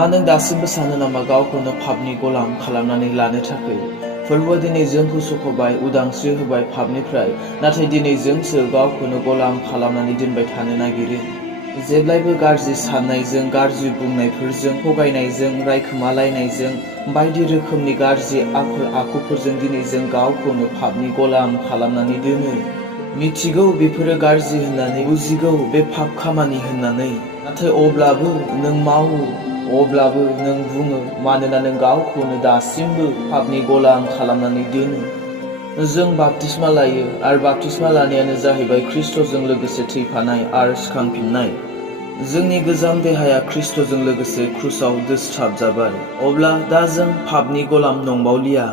मा नों दासिमबो सानो नामा गावखौनो पापनि गलाम खालामनानै लानो थाखाय? फोरबोआ दिनै जोंखौ सख'बाय, उदांस्रि होबाय पापनिफ्राय, नाथाय दिनै जोंसो गावखौनो गलाम खालामनानै दोनबाय थानो नागिरो। जेब्लायबो गाज्रि साननायजों, गाज्रि बुंनायफोरजों, थगायनायजों, रायखोमालायनायजों, बायदि रोखोमनि गाज्रि आखल आखुफोरजों दिनै जों गावखौनो पापनि गलाम खालामनानै दोनो। मिथिगौ बेफोरो गाज्रि होननानै, बुजिगौ बे पाप खामानि होननानै, नाथाय अब्लाबो नों मावो, अब्लाबो नों बुङो, मानोना नों गावखौनो दासिमबो पापनि गलाम खालामनानै दोनो। जों बाप्तिस्मा लायो आरो बाप्तिस्मा लानायानो जाहैबाय ख्रिस्ट'जों लोगोसे थैफानाय आरो सिखांफिननाय। जोंनि गोजाम देहाया ख्रिस्ट'जों लोगोसे क्रुसाव दोस्राबजाबाय। अब्ला दा जों पापनि गलाम नंबावलिया,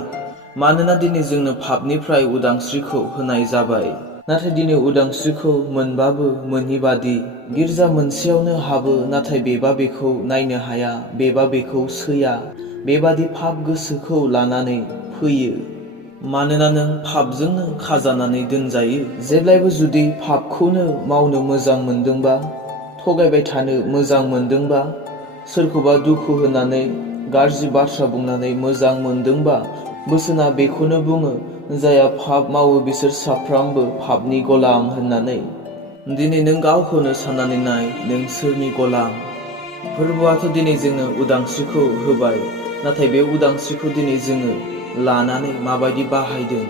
मानोना दिनै जोंनो पापनिफ्राय उदांस्रिखौ होनाय जाबाय। नाथाय दिनै उदांस्रिखौ मोनबाबो मोनि बादि, गिर्जा मोनसेयावनो हाबो नाथाय बेबा बेखौ नायनो हाया, बेबा बेखौ सैया, बेबादि पाप गोसोखौ लानानै फैयो। मानोना नों पापजोंनो खाजानानै दोनजायो। जेब्लायबो जुदि पापखौनो मावनो मोजां मोनदोंबा, थगायबाय थानो मोजां मोनदोंबा, सोरखौबा दुखु होनानै गाज्रि बाथ्रा बुंनानै मोजां मोनदोंबा, बोसोना बेखौनो बुङो, जायहा पाप मावो बिसोर साफ्रामबो पापनि गलाम होननानै। दिनै नों गावखौनो साननानै नाय, नों सोरनि गलाम? फोरबोआथ' दिनै जोंनो उदांस्रिखौ होबाय, नाथाय बे उदांस्रिखौ दिनै जोङो लानानै माबायदि बाहायदों?